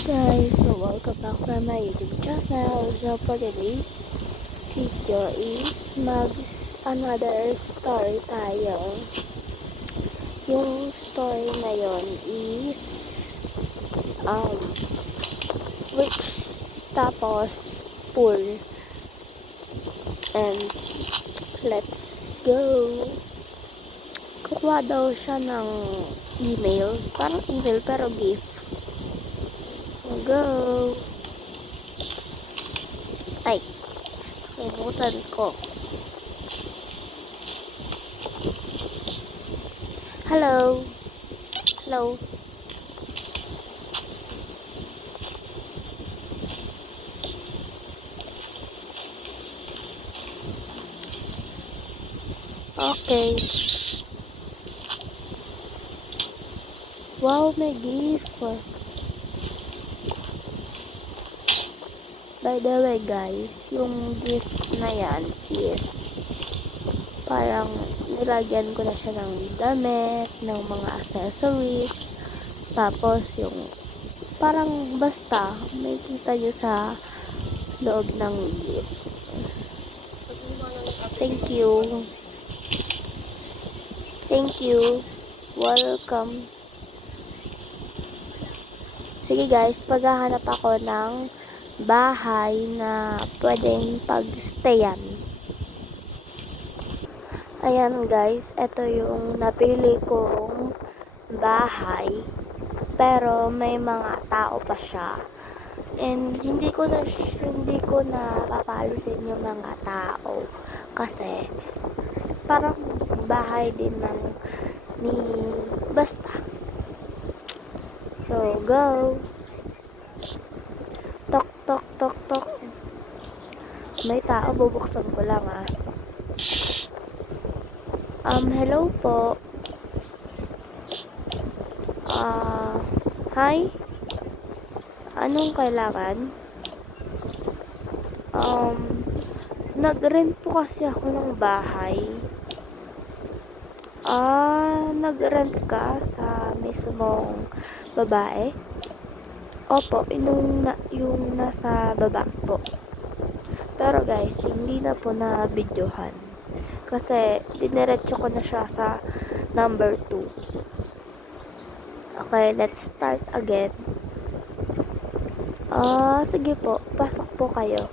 Guys, so welcome back from my YouTube channel. So for today's video is another story tayo. Yung story na yon is um rich tapos poor, and let's go. Kukuha daw siya ng email, parang email pero gift. Go! Ay, kalimutan ko. Hello? Hello? Okay. Wow, may gift. By the way guys, yung gift na yan is parang nilagyan ko na siya ng damit, ng mga accessories, tapos yung parang basta may kita nyo sa loob ng gift. Thank you. Thank you. Welcome. Sige guys, maghahanap ako ng bahay na pwedeng pagstayan. Ayan guys, ito yung napili kong bahay, pero may mga tao pa siya, and hindi ko na papalisin yung mga tao kasi parang bahay din ni basta. So go. Tok tok tok tok. May tao, bubuksan ko lang hello po. Hi. Anong kailangan? Nag-rent po kasi ako ng bahay. Nag-rent ka sa mismong babae? Opo, yung nasa baba po. Pero guys, hindi na po na videohan. Kasi, diniretso ko na siya sa number 2. Okay, let's start again. Sige po, pasok po kayo.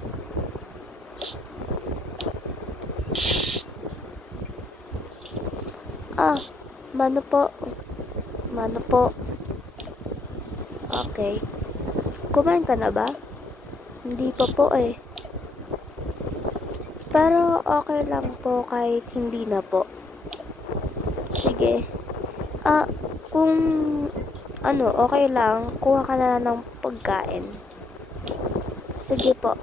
Mano po. Okay. Kumain ka na ba? Hindi pa po eh. Pero okay lang po kahit hindi na po. Sige. Kung okay lang, kuha ka na ng pagkain. Sige po.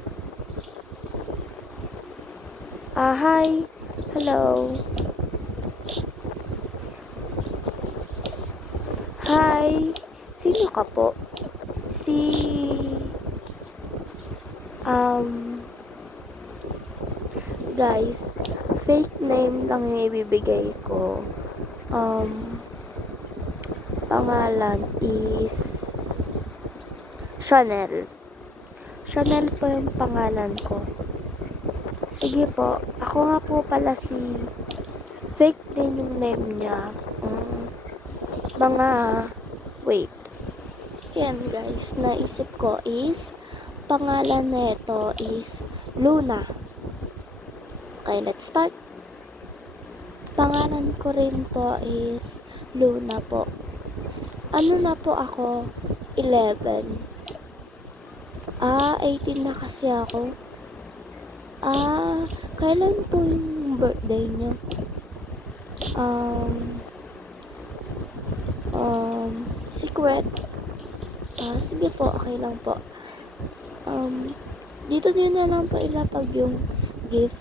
Hi. Hello. Hi. Sino ka po? Guys, fake name lang yung ibibigay ko. Pangalan is Chanel. Chanel po yung pangalan ko. Sige po, ako nga po pala fake din yung name niya. Wait. Yan guys, naisip ko is pangalan nito is Luna. Okay, let's start. Pangalan ko rin po is Luna po. Ano na po ako? 11. 18 na kasi ako. Kailan po yung birthday niyo? Secret. Sige po, okay lang po. Dito nyo na lang po ilapag yung gift.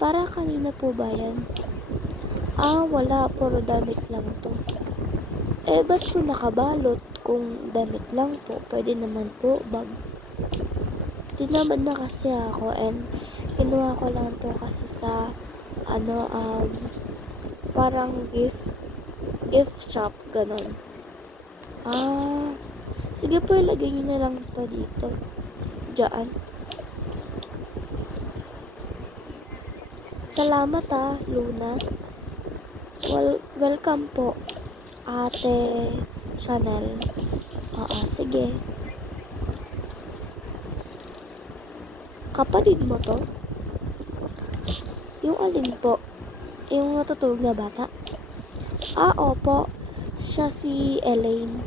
Para kanina po ba yan? Wala. Puro damit lang to. Ba't po nakabalot? Kung damit lang po, pwede naman po bag. Tinamad na kasi ako, and kinuha ko lang to kasi sa parang gift shop, ganun. Sige po, ilagay nyo na lang to dito. Diyan. Salamat Luna. Welcome po, Ate Chanel. Oo, sige. Kapatid mo to? Yung alin po? Yung natutulog na bata? Opo. Siya si Elaine.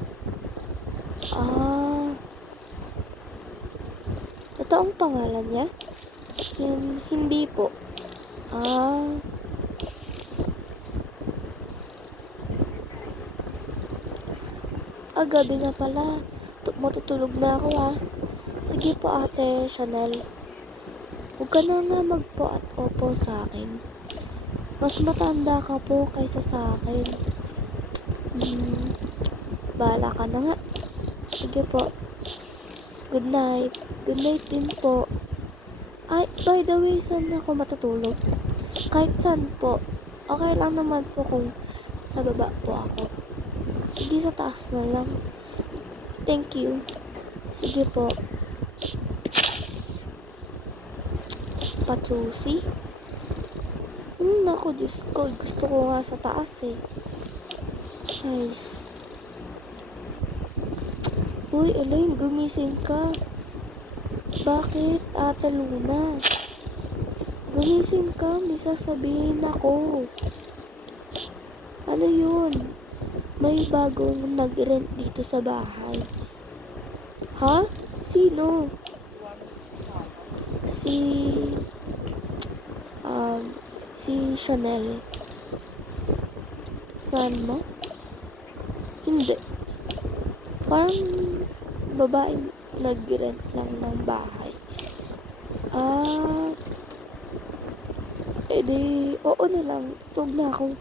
Totoong pangalan niya? Hindi po. Gabi na pala. Matutulog na ako Sige po, Ate Chanel. Huwag ka na nga magpo at opo sa akin. Mas matanda ka po kaysa sa akin. Bahala ka na nga. Sige po. Good night. Good night din po. Ay, by the way, saan ako matutulog? Kahit saan po. Okay lang naman po kung sa baba po ako. Sige, sa taas na lang. Thank you. Sige po. Patsusi? Naku, Diyos ko. Gusto ko nga sa taas Guys. Uy, Elaine, gumising ka. Bakit, Ate Luna? Gumising ka, may sasabihin ako. Ano yun? May bagong nag-rent dito sa bahay. Ha? Sino? Si Chanel. Fan mo? Hindi. Parang babae nag-rent lang ng bahay. Edi, oo na lang. Tutog na ako.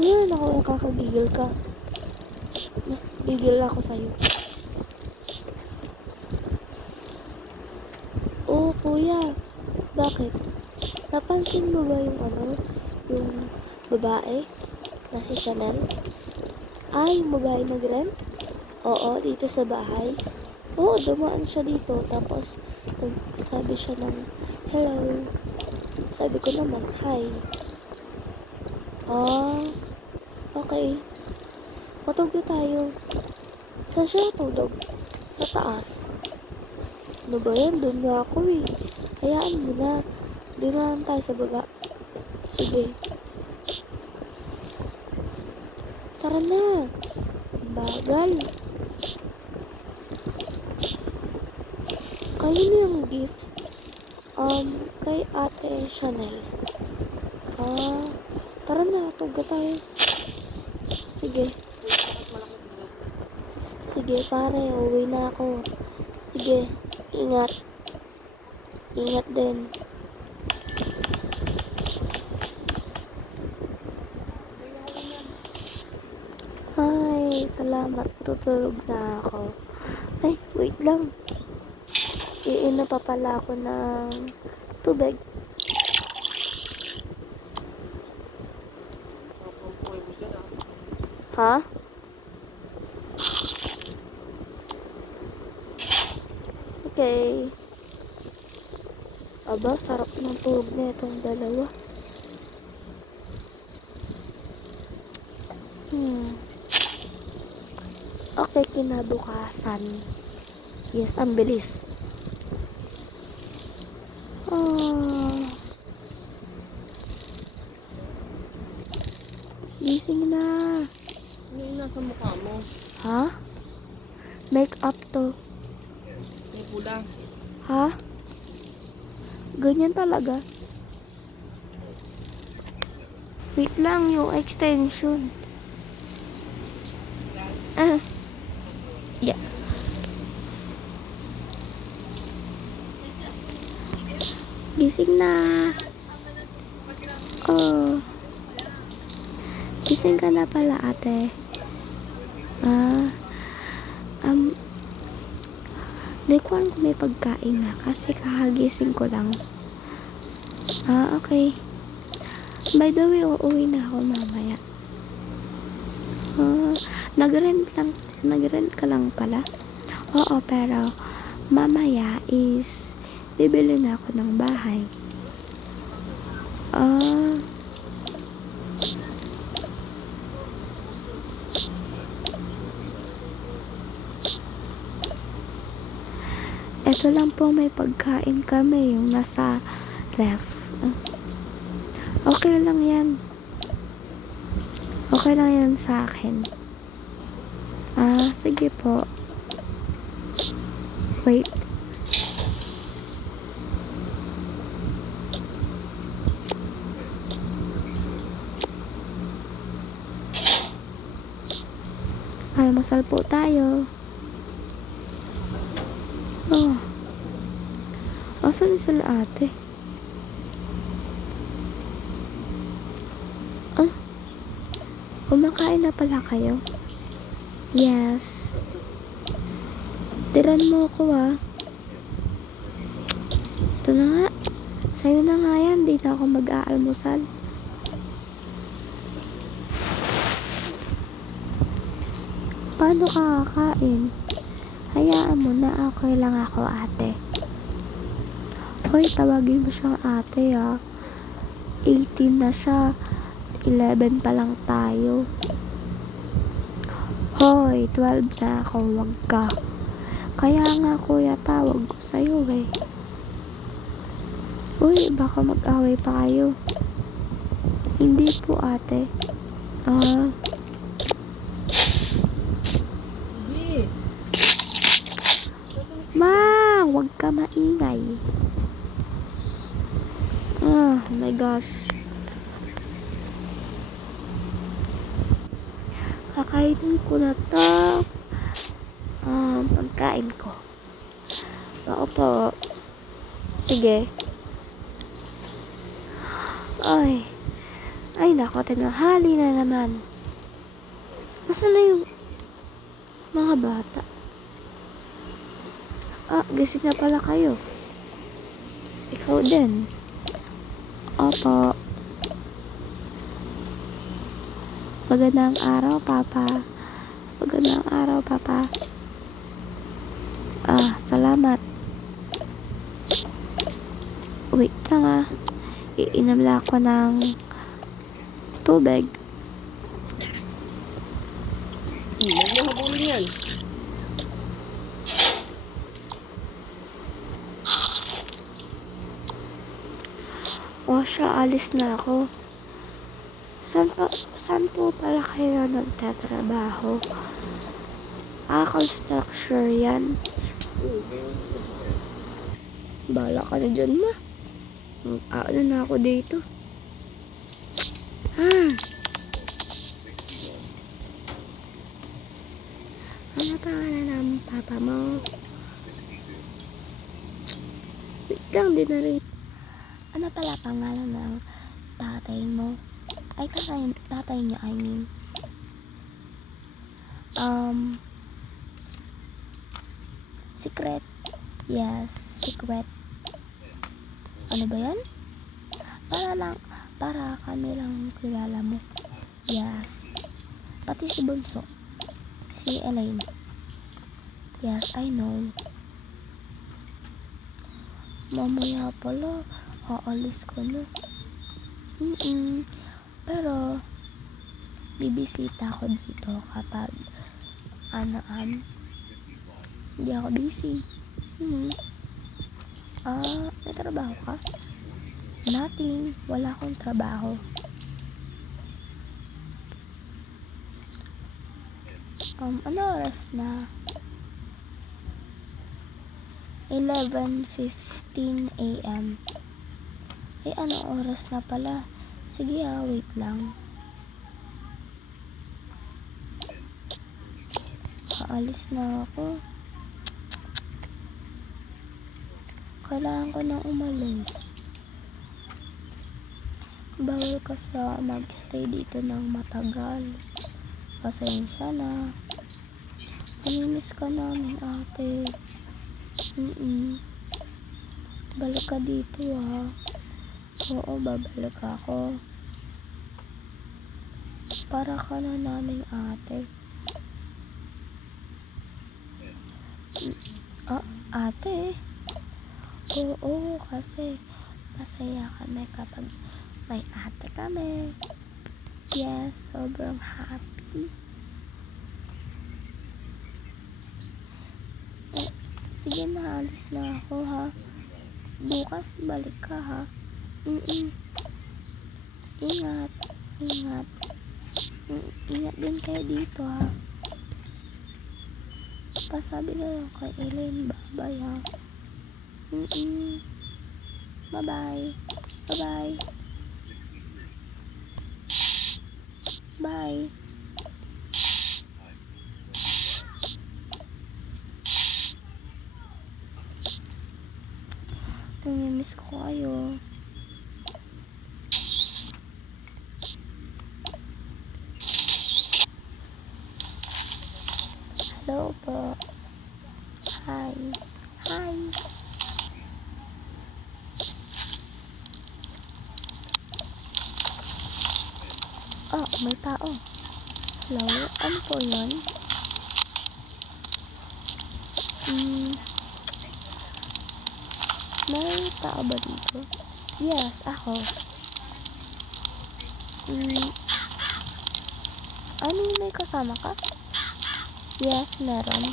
Ayan ako, nakakagigil ka. Mas gigil ako sa'yo. Oo, kuya. Bakit? Napansin mo ba yung babae na si Chanel? Yung babae nag-rent? Oo, dito sa bahay. Oo, dumaan siya dito. Tapos, nagsabi siya ng, hello. Sabi ko naman, hi. Okay. Matulog na tayo. Saan siya natulog? Sa taas. Ano ba yan? Doon nga ako Hayaan mo na. Doon na lang tayo sa baba. Sige. Tara na. Bagal. Kayo na yung gift. Kay Ate Chanel. Tara na. Tuga tayo. Sige. Sige, pare. Uwi na ako. Sige. Ingat. Ingat din. Hi. Salamat. Tutulog na ako. Ay, wait lang. Iina pa pala ako ng tubig. Ha? Okay. Aba, sarap ng tulog na itong dalawa. Okay, kinabukasan. Yes, ang bilis. Gising na. Ano yung nasa mukha mo? Ha? Make up to. May pula. Ha? Ganyan talaga. Wait lang, yung extension. Yeah. Gising na. Gising ka na pala, ate. Di ko alam kung may pagkain na kasi kakagising ko lang. Okay. By the way, uuwi na ako mamaya. Nag-rent lang Nag-rent ka lang pala? Oo, pero mamaya is bibili na ako ng bahay. Ah, eto lang po, may pagkain kami yung nasa ref. Okay lang yan. Okay lang yan sa akin. Sige po. Wait. Almusal po tayo. Oh. Asan sila ate? Kumakain na pala kayo? Yes. Tiran mo ako Ito na nga. Sa'yo na nga yan. Di na ako mag-aalmusal. Paano ka kakain? Hayaan mo na, okay lang ako ate. Hoy, tawagin mo siyang ate 18 na siya. 11 pa lang tayo. Hoy, 12 na ako, wag ka. Kaya nga kuya, tawag ko sa'yo Uy, baka mag-away pa kayo. Hindi po ate. Sige. Wag ka maingay. Oh my gosh. Kakainin ko na to. Pagkain ko. Oo po. Sige. Ay nako, tinanghali na naman. Nasaan na yung mga bata? Gising na pala kayo. Ikaw din. Opo. Magandang araw, Papa. Magandang araw, Papa. Salamat. Wait lang Iinom lang ako ng tubig. Huwag mo habulin yan. Siya, alis na ako. Saan po pala kayo nagtatrabaho? Construction yan. Bala ka na dyan Ano na ako dito? Ano pangalan ng papa mo? Wait lang, di na rin. Ano pala pangalan ng tatay mo? Ay, tatay niyo, I mean. Secret. Yes, secret. Ano ba yan? Para kami lang kilala mo. Yes. Pati si Bunso. Si Elaine. Yes, I know. Mamaya pala, aalis ko na. Pero, bibisita ko dito kapag hindi ako busy. May trabaho ka? Nothing. Wala akong trabaho. Ano oras na? 11:15 AM. Ano oras na pala? Sige wait lang. Aalis na ako. Kailangan ko nang umalis. Bawal kasi mag-stay dito ng matagal. Pasensya na. Namimiss ka namin ate. Balik ka dito Oo, babalik ako. Para ka na naming ate. Oh, ate. Oo, kasi masaya kami kapag may ate kami. Yes, sobrang happy. Sige na, alis na ako ha. Bukas balik ka ha. Ingat, ingat. Ingat din kayo dito ha. Pasabi na lang kay Elaine, bye-bye ha. Bye-bye. Bye-bye. Bye. Namimiss ko kayo. Hello po. Hi. Hi. Oh, may tao. Hello? Ano po yun? May tao ba dito? Yes, ako. Ano, may kasama ka? Yes, meron.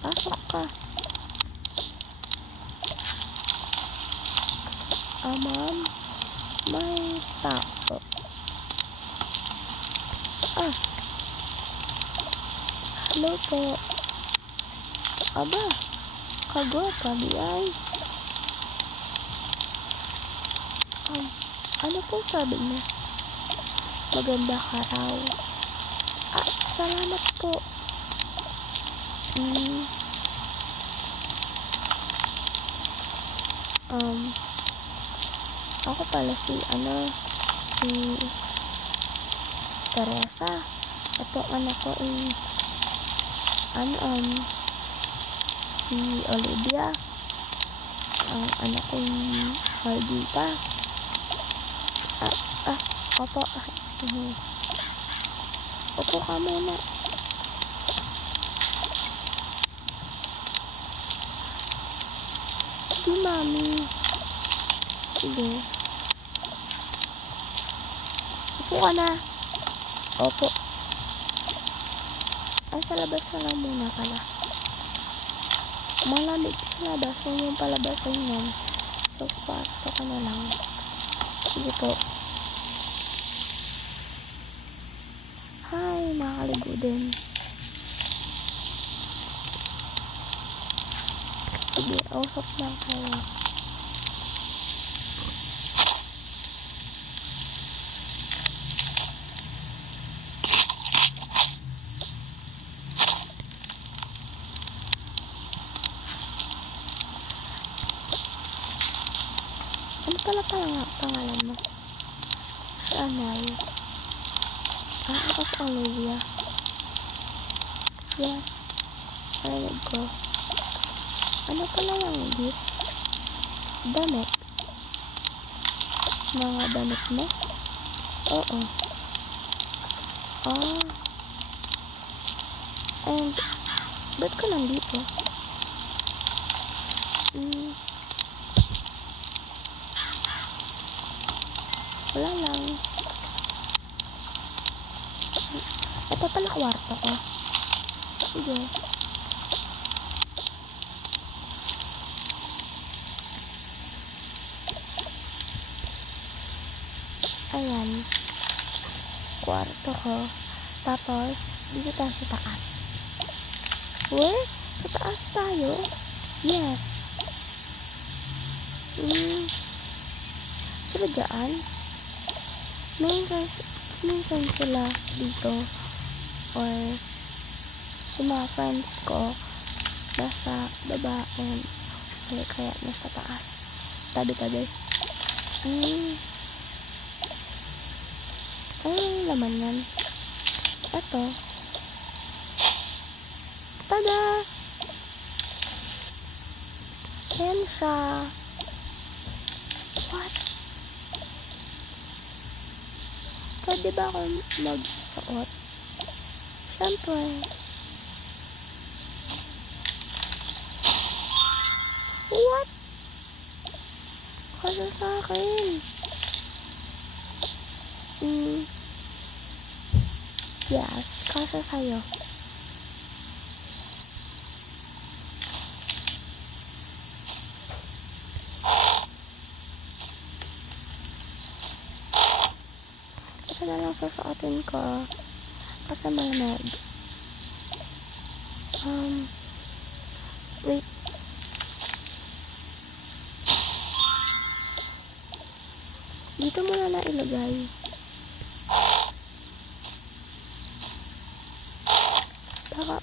Pasok ka. Ma'am, may tao. Hello po. Aba, kagwapa di ay. Ano po sabi niya? Maganda ka raw. Salamat po. Ako pala si Teresa. Ito anak ko si Olivia. Ang anak ko Haldita. Opo. Opo ka muna. Sige, mami. Sige. Opo ka na. Opo. Ay, sa labas na lang muna pala. Malamig sa labas. Huwag mong palabasin yan. So, kwarto ka na lang. Sige po. Hi, makakaligo din. Sige, usap lang kayo. Ano pala pangalan mo? Si Anay. Ako si Olivia. Yes. Narinig ko. Ano pala yung gift? Damit. Mga damit mo? Oo. And, ba't ka nandito? Wala lang. Ito pala kwarto ko. Sige. Ayan. Kwarto ko. Tapos, dito tayo sa taas. Where? Sa taas tayo? Yes. Sila dyan? Minsan sila dito. Or, yung mga friends ko, nasa baba and or kaya nasa taas. Tabi-tabi. Ano laman yan? Ito. Tada! Ayan siya. What? Pwede ba akong magsuot? Siyempre. Kasya sa akin. Yes, kasya sa'yo. Ito na lang susuotin ko. Kasi malamig. Wait. Dito mo na ilagay.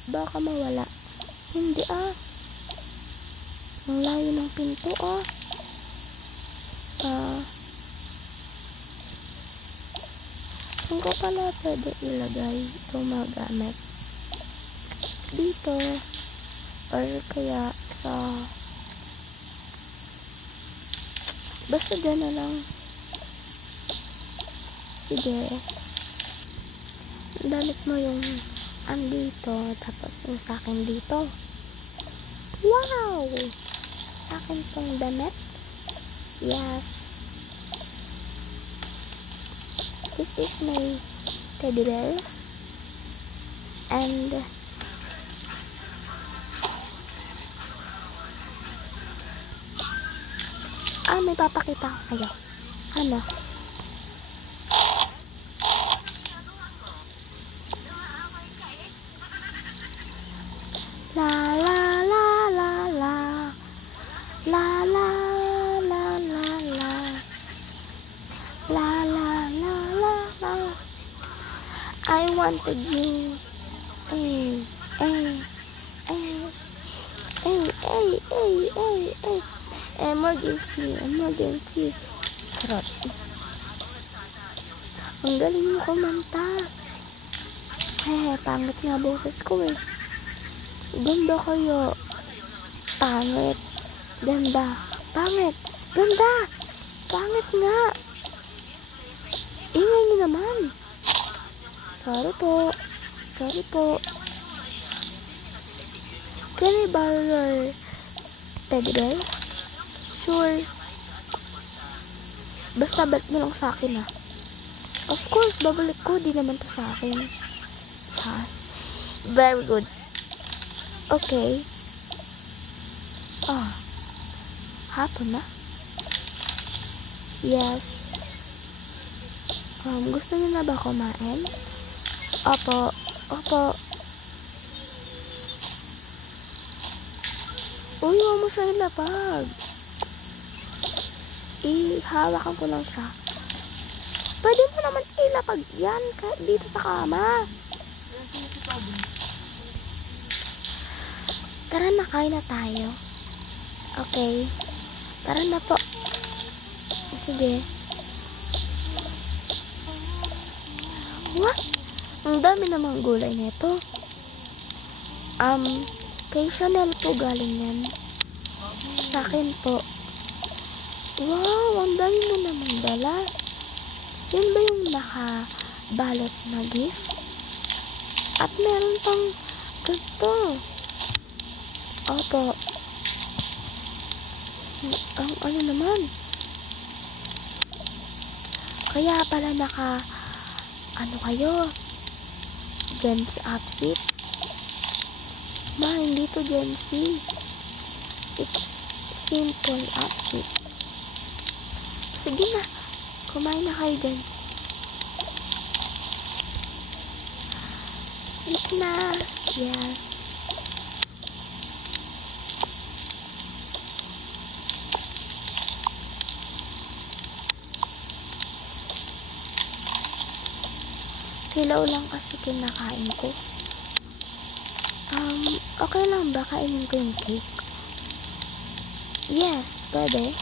Baka mawala. Hindi ang layo ng pinto Saan ko pala pwede ilagay itong mga gamit? Dito. Or kaya sa... Basta dyan na lang. Sige. Damit mo yung andito. Tapos yung sa akin dito. Wow! Sa akin tong damit. Yes. This is my teddy bear. And may papakita ko sa'yo. Ano? La la la la la. La la la la la. La la la la la. I wanted you. Emergency. Charot. Ang galing mo kumanta. Pangit nga boses ko Ganda kayo. Pangit. Ganda. Pangit. Ganda. Pangit nga. Ingay niyo naman. Sorry po. Can I borrow your teddy bear? Sure. Basta balik mo lang sa akin Of course, babalik ko. Di naman to sa akin. Yes. Very good. Okay. Hapon na? Yes. Gusto niyo na ba kumain? Opo. Uy, huwag mo siya ilapag. Ihawakan ko lang siya. Pwede mo naman ilapag yan dito sa kama. Tara na, kain na tayo. Okay. Tara na po. Sige. What? Ang dami namang gulay nito. Kay Chanel po galing yan. Sa akin po. Wow, ang dami mo namang dala. Yan ba yung nakabalot na gift? At meron pang ganito. Opo. Ang ano naman? Kaya pala ano kayo? Gen Z outfit? Hindi to Gen Z. It's simple outfit. Sige na. Kumain na kayo dyan. Eat na. Yes. Hilaw lang kasi kinakain ko. Okay lang ba kainin ko yung cake? Yes, pwede.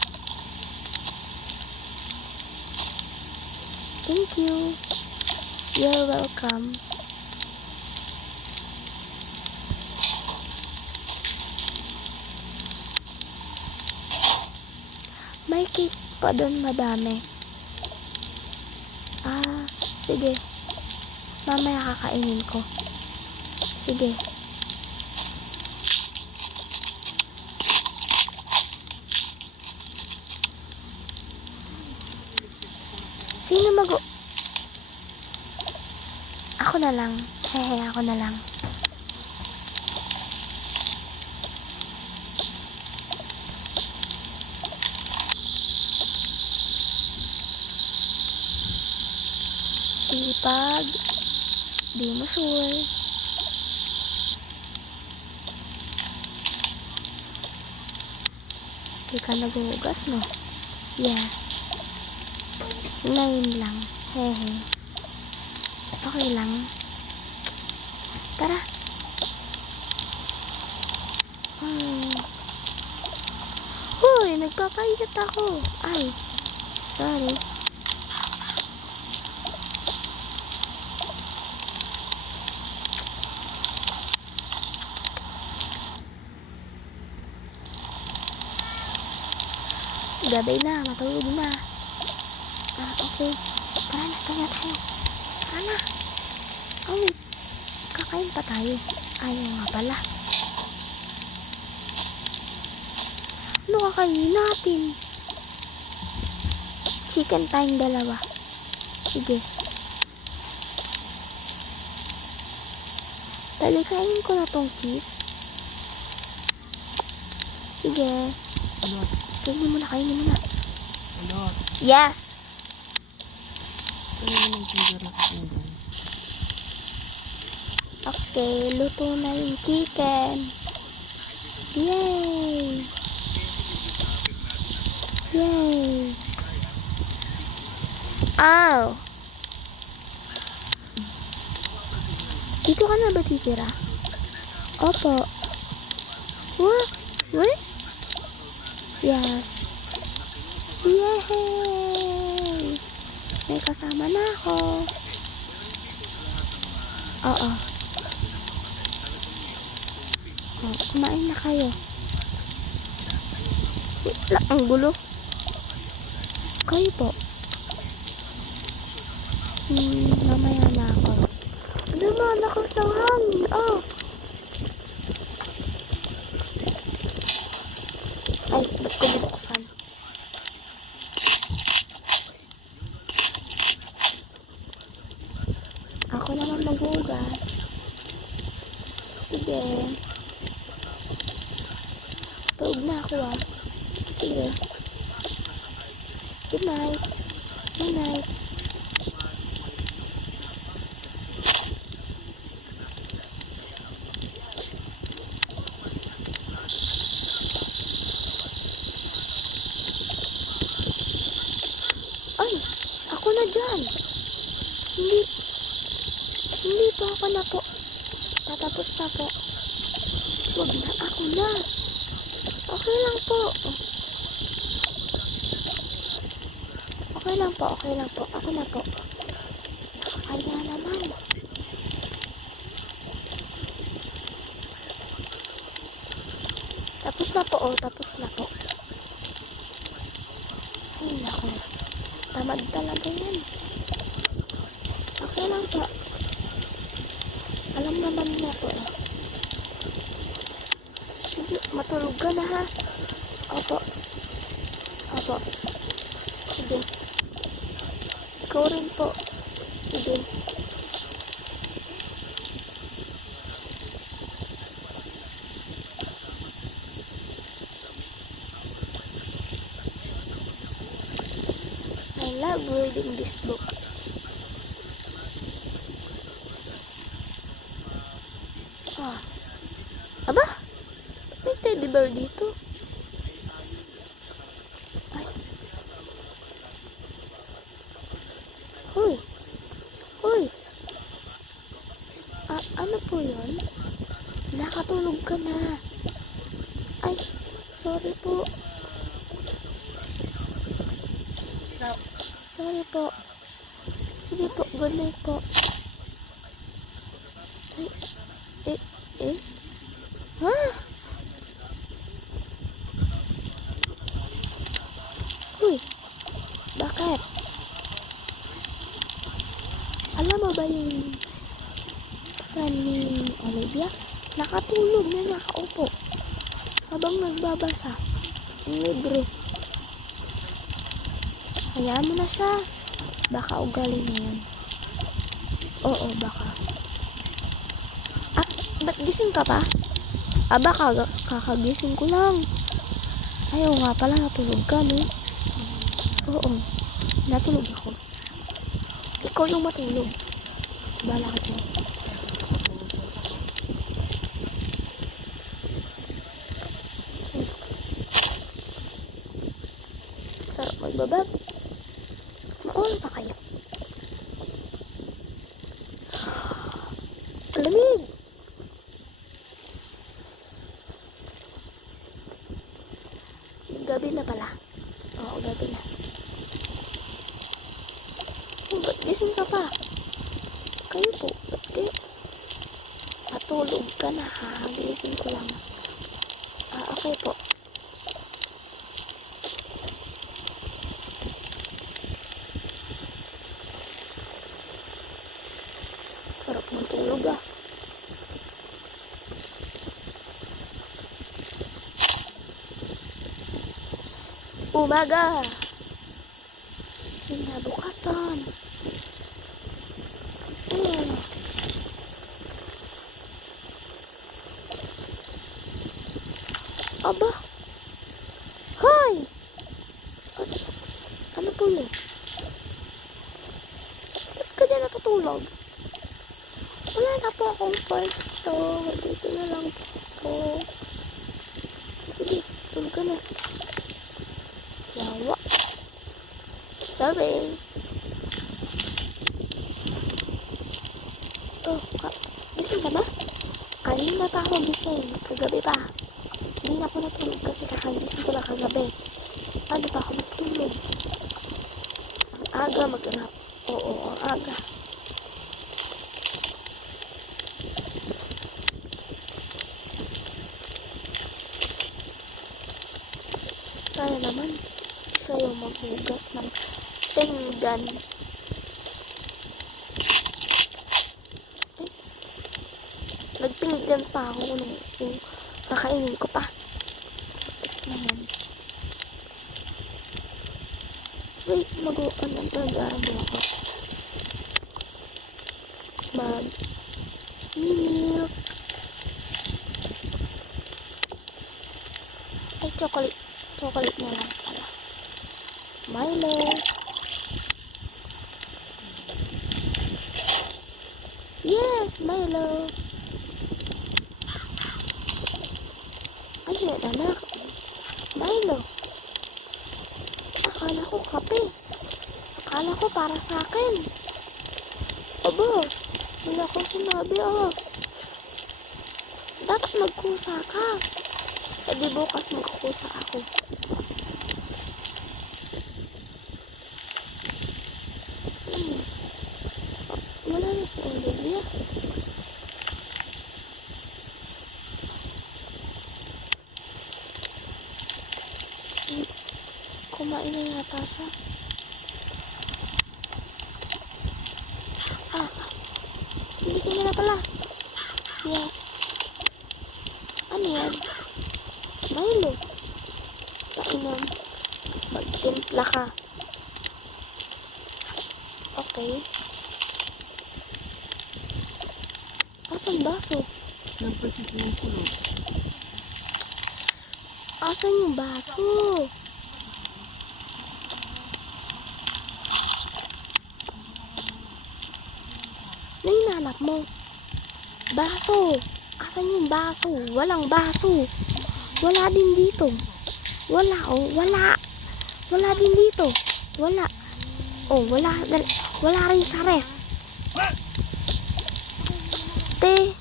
Thank you. You're welcome. May cake pa doon madami. Sige. Mamaya kakainin ko. Sige. Sino Ako na lang. Hehe, ako na lang. Sipag. Di mo sure. Di ka naghuhugas, no? Yes. Ngayon lang. Hehe. Okay lang. Tara. Uy, nagpapaigat ako. Ay, sorry. Gabi na, matulog na. Okay. Tara na, tara tayo. Tara na. Oh, wait. Kakain pa tayo. Ayaw nga pala. Ano kakainin natin? Chicken tayong dalawa. Sige. Talikainin ko na tong cheese. Sige. Ano? Kainin mo na, kainin mo na. Ano? Yes! Kaya naman siguro sa tingin. Okay, luto na yung chicken. Yay! Yay! Ow! Dito ka na ba titira? Opo. What? What? Yes. Yay! May kasama na ako. Oo. Kumain na kayo. Wait lang, ang gulo. Kayo po. Mamaya na ako. Naman, lakas ng hangin. Oh. Ay, ba't ko binuksan? Ako naman maghugas. Sige. Tulog na ako ah. Sige. Good night. Good night. Ay, ako na dyan. Hindi pa ako na po. Tatapos na po. Wag na, ako na. Okay lang po. Okay lang po, okay lang po. Ako na po. Kaya naman. Tapos na po, oh. Tapos na po. Ay, naku. Tamad talaga yan. Okay lang po. Alam naman niya po eh. Sige, matulog ka na ha. Opo. Opo. Sige. Ikaw rin po. Sige. I love reading this book. Ah. Aba? May teddy bear dito. Ay. Hoy. Hoy. Ano po yun? Nakatulog ka na. Ay. Sorry po. Sorry po. Sige po. Good night po. Ay. Ha? Uy. Bakit? Alam mo ba yung friend ni Olivia? Nakatulog na nakaupo. Habang nagbabasa ng libro. Hayaan mo na siya. Baka ugali na yan. Oo, baka. Ah, ba't gising ka pa? Baka kakagising ko lang. Ayaw nga pala, natulog ka, no? Oo, natulog ako. Ikaw yung matulog. Bala ka dyan. Sarap magbabag. Maoras na kayo. Lamig! Gabi na pala. Oo, gabi na. Oh, ba't gising ka pa? Kayo po, ba't kayo? Matulog ka na ha, gising ko lang. Okay po. Sarap ng tulog ah. Umaga! Kinabukasan. Aba! Hoy! Ano po yun? Ba't ka dyan natutulog? Wala na po akong pwesto. Dito na lang po. Sige, tulog ka na. Yawa. Sorry. Oh, gising ka ba? Kanina pa ako gising. Kagabi pa. Hindi na ako natulog kasi kakagising ko lang kagabi. Paano pa ako natulog? Ang aga mag-nap. Oo, ang aga. Sana naman siya yung maghugas ng pinggan. Ay, nagpinggan pa ako nung kakainin ko pa. Ayan. Wait, nag-ano ako. Milk. Ay, chocolate. Chocolate na lang pala. Milo. Yes, Milo. Ayan, anak. Milo. Akala ko kape. Akala ko para sa akin. Aba, wala ko sinabi oh. Dapat magkusa ka. E di bukas magkukusa ako. Wala na si Olivia. Kumain na yata siya. Gising na pala. Yes. Ano yan? Milo. Painom. Magtimpla ka. Okay. Asan baso? Nagpasit ng kulog. Asan yung baso? Ano yung hanap mo? Baso. Asan yung baso? Walang baso. Wala din dito. Wala, oh. Wala. Wala din dito. Wala. Oh, wala. Wala rin sa ref. Te.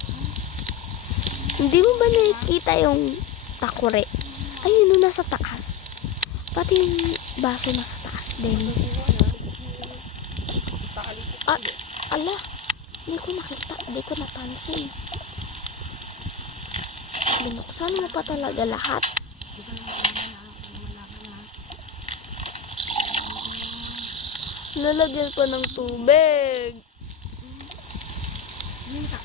Hindi mo ba nakikita yung takore? Ayun, nasa taas. Pati yung baso nasa taas din. Ala. Hindi ko nakita. Hindi ko napansin. Binuksan mo pa talaga lahat. Nalagyan pa ng tubig. Hindi ka.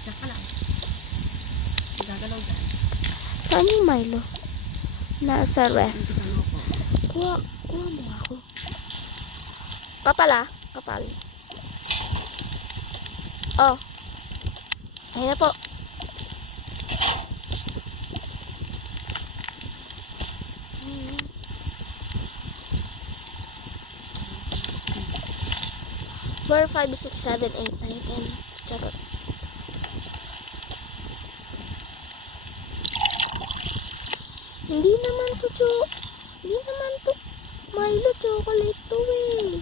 Diyan ka lang. Gagalaw dyan. Saan yung Milo? Nasa ref. Dito ka mo ko. Kuha mo ako. Kapal ah. Kapal. Oh. Ayun na po. Hmm. 4, 5, 6, 7, 8, 9, 10. Charot. Hindi naman to Milo chocolate to eh.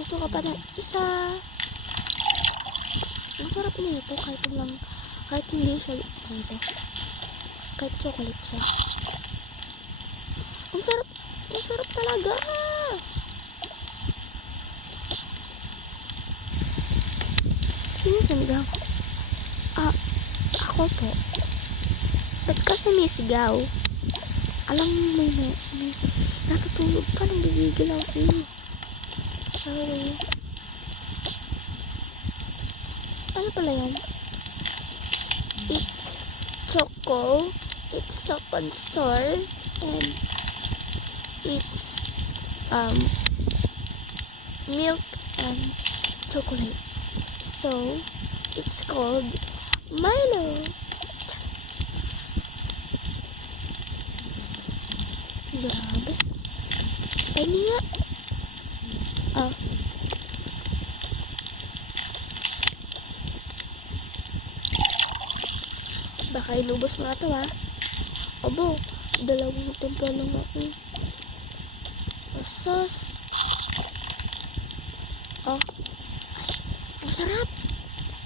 Gusto ka pa ng isa. Masarap na ito kahit hindi siya Milo. Kahit chocolate siya. Ang sarap talaga. Sino sumigaw? Ah, ako po. Ba't ka sumisigaw? Alam mo may natutulog ka, nagigigil ako sa'yo. Sorry. Ano pala yan? It's choco, it's sapansor, and it's milk and chocolate. So, it's called Milo. Grabe. Ay, nga. Ah. Baka inubos mo na ito, ha? Abo, 2 timpla lang ako. Sauce. Oh. Ang sarap.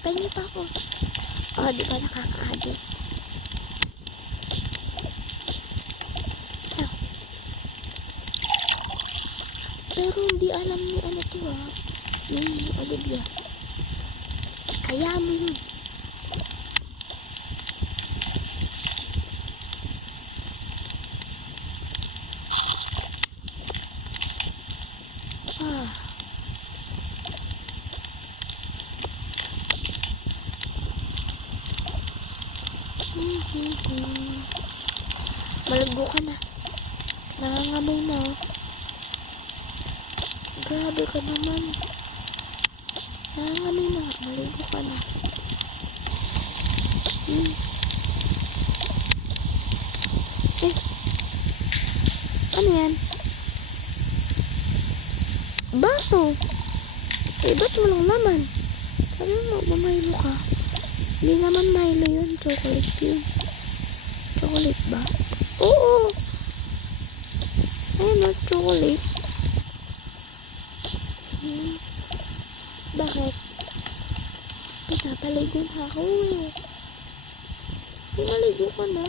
Pahingi pa ako. Oh, di ba nakaka-addict? Ikaw. Pero hindi alam ni ano to ha. Ni Olivia. Kaya mo yun. Ah. Malago ka na. Nangangamay na oh. Grabe ka naman. Nangangamay na. Malago ka na. Eh. Ano yan? Baso. Eh, ba't walang laman? Sabi mo, Milo ka. Hindi naman Milo yun. Chocolate yun. Chocolate ba? Oo. Ayun o, chocolate. Bakit? Pinapaligo na ako eh. Pinaligo ka na.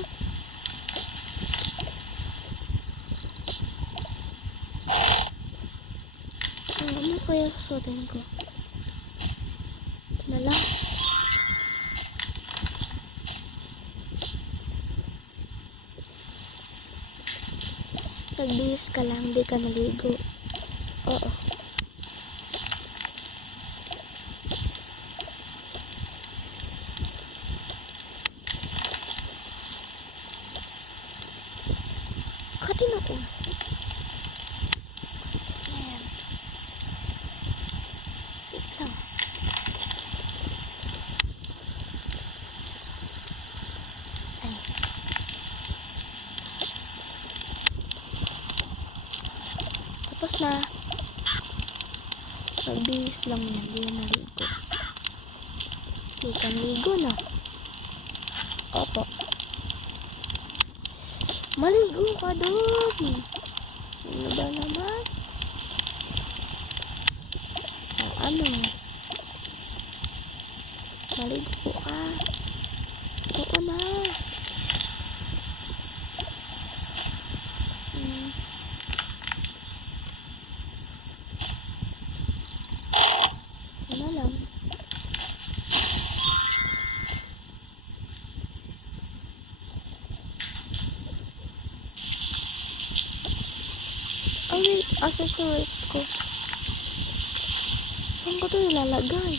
Ano kaya susuotin ko? Ito na lang. Nagbihis ka lang, di ka naligo. Oo. Katin ako. Ayan. Wait lang. Ay. Tapos na. Nagbihis lang yan, di na naligo. Di ka naligo na. Opo. Maligo ka doon. Ano ba naman? Ano? Maligo ka. Oo na. Ano lang. Oh wait, accessories ko. Saan ko ito nilalagay?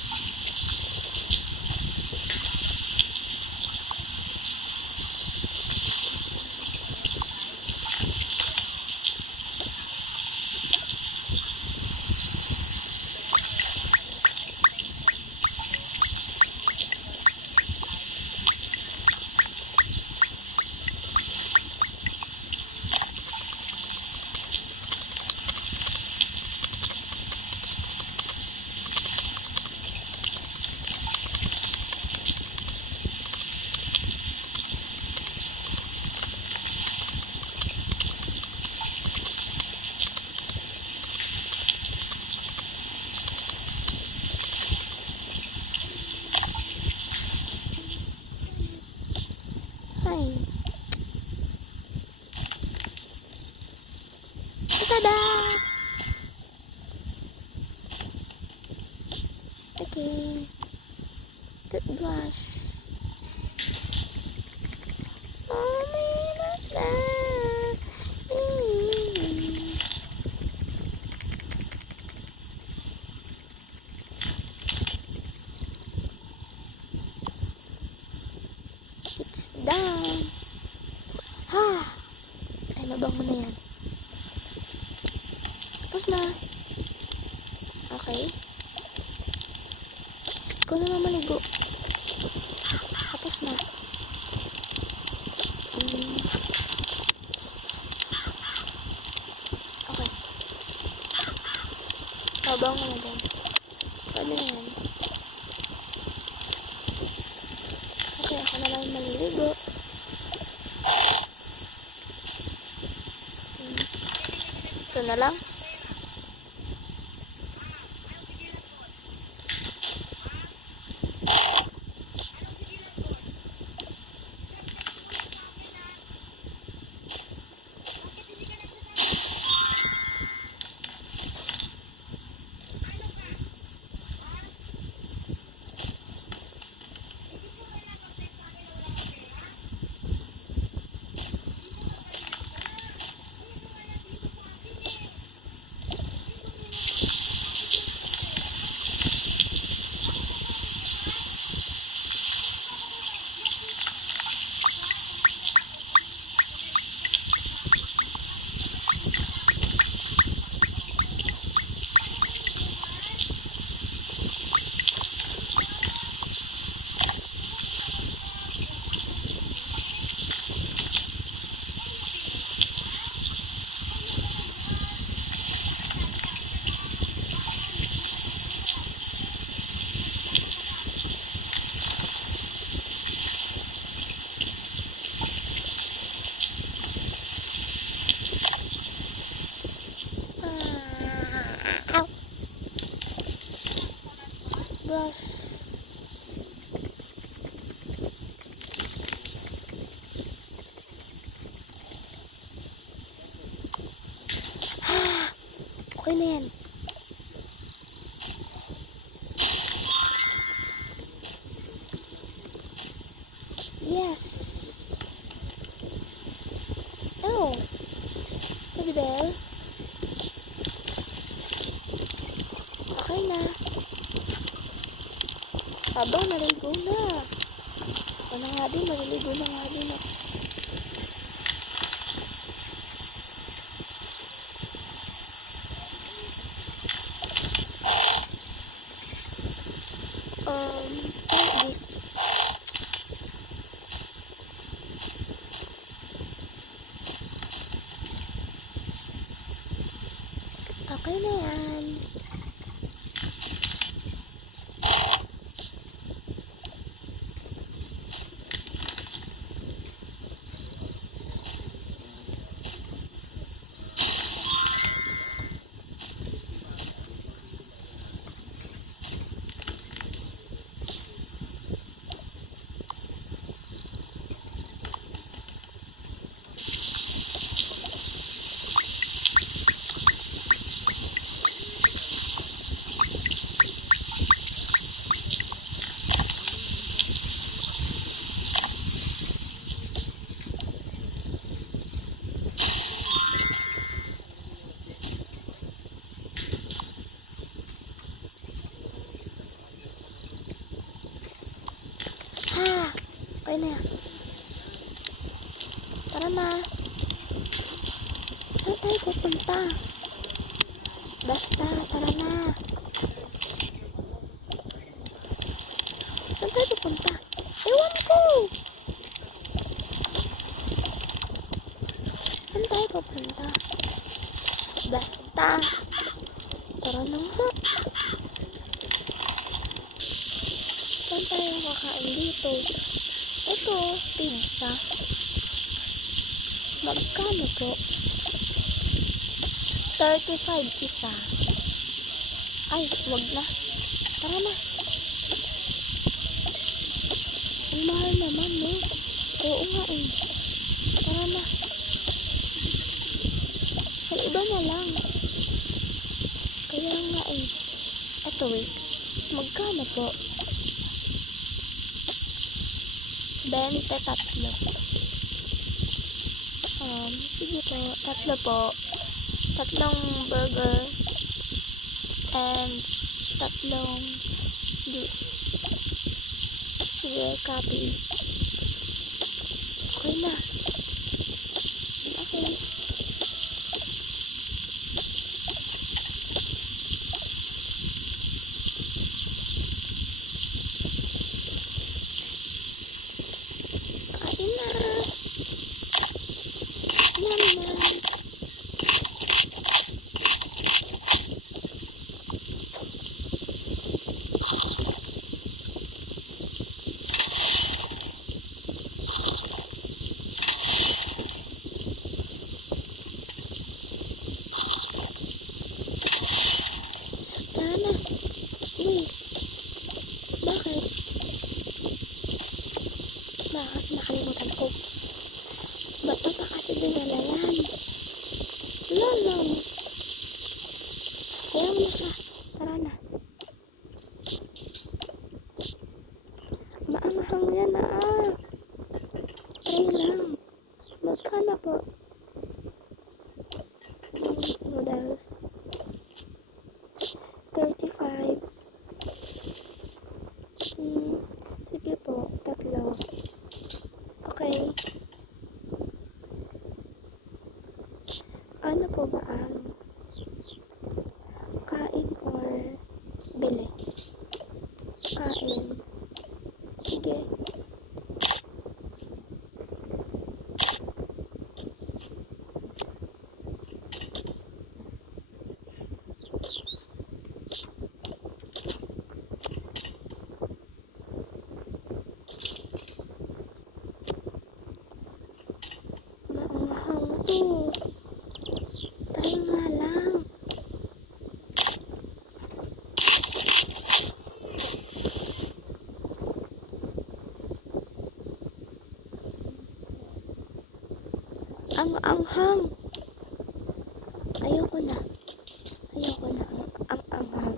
Okay. Toothbrush. Oh, minute na. It's done. Ha! Ay, nabango na yan. Tapos na. Okay. Ikaw na maligo. Tapos na. Okay. Nabango na din. Pwede na yan. Okay, ako na lang maliligo. Ito na lang. Ow. Brush. Okay na yan. Yes. Oh. Teddy bear. Okay na. Habang naligo na. Ako na nga din, maliligo na nga din ako. Ay, okay na yan. Ha! Okay na. Tara na. Saan tayo pupunta? Basta, tara na. Saan tayo pupunta? Ewan ko! Saan tayo pupunta? Basta. Tara na nga. Saan tayo kakain dito? Ito, pizza. Magkano po? 35 isa. Ay, wag na. Tara na. Ang mahal naman, no? Oo nga eh. Tara na. Sa iba na lang. Kaya nga eh. Eto wait. Magkano po? 23. Sige po. 3 po. 3 burger and 3 juice. Sige, copy. Okay na. Okay. Kain na. Yum, yum. Tara na. Uy, bakit? Baka kasi nakalimutan ko. Ba't pa kasi dinala yan? Lolo. Kaya mo na siya. Tara na. Maanghang yan ah. Try lang. Magkano po? Yung noodles. 35. Sige po. 3. Okay. Ano po ba ang kain or bili? Kain. Sige. Maanghang to. Try nga lang. Ang anghang. Ayoko na. Ayoko na. Ang anghang.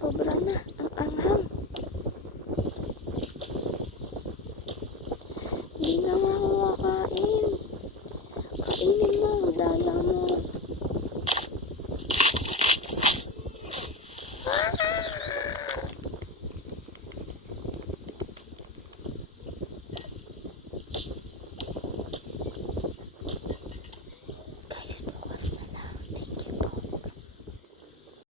Sobra na. Ang anghang. Hindi na